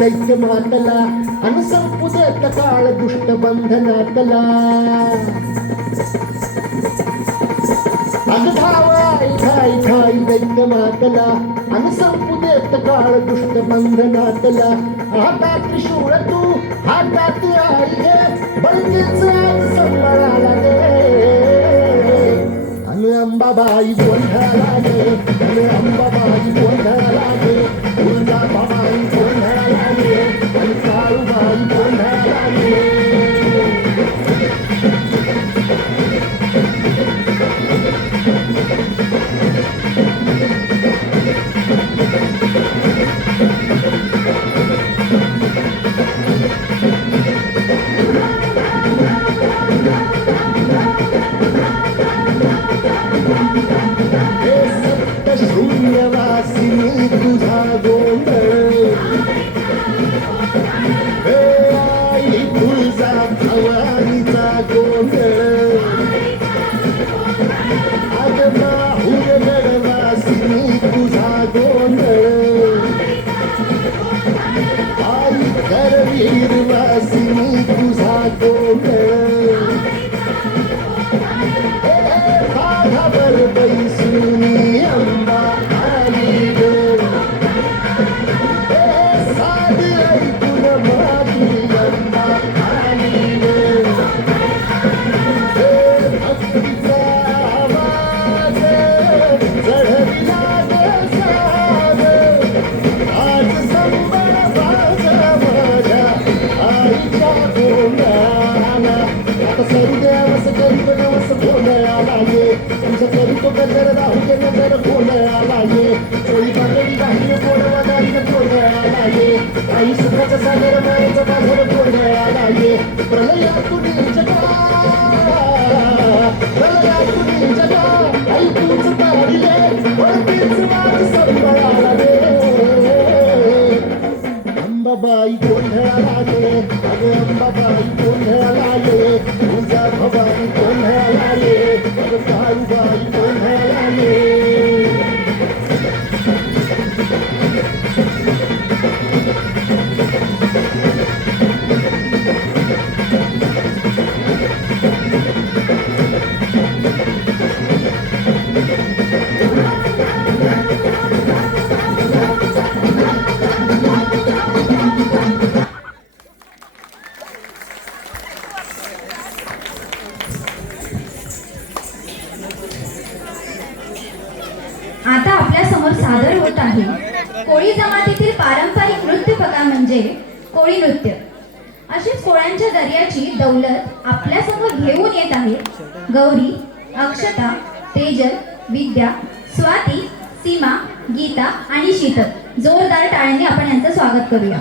दैत्य मातला अन संपुदेत काळ दुष्ट बंधनातला अग धावाय ठाय ठाय दैत्य मातला अन संपुदेत काळ दुष्ट बंधनातला हाता त्रिशूळ तू हातात आई गे बळकेच संबळाला गे अन अंबाबाई गोंधळाला गे अन अंबाबाई गोंधळाला गे तुळजाबाई गोंधळाला गे अन काळूबाई गोंधळाला गे शून्यवासिनी तुझा गोंधळ हे आई तुळजा भवानीचा गोंधळ अग माहूर गडवासिनी तुझा गोंधळ आई करवीरवासिनी तुझा गोंधळ बाघावर बैसुनी अंबा तो गजर राहू दे नजर गोंधळाला ये चोळी बांधली बाहेर गोडवा दारीन गोंधळाला ये आई सुखाचा सागर मायेचा बाजार गोंधळाला ये प्रलयातून जगा प्रलयातून जगा आई तूच तारिले वळतीच वाट संबळाला रे अंबाबाई गोंधळाला ये अगं अंबाबाई गोंधळाला ये तुझा भवानी गोंधळाला ये अगं काळूबाई गोंधळाला ये आता आपल्या समोर सादर होत आहे कोळी जमातीतील पारंपरिक नृत्य प्रकार म्हणजे कोळी नृत्य. अशीच कोळ्यांच्या दर्याची दौलत आपल्या समोर घेऊन येत आहे गौरी, अक्षता, तेजल, विद्या, स्वाती, सीमा, गीता आणि शीतल. जोरदार टाळ्यांनी आपण यांचं स्वागत करूया.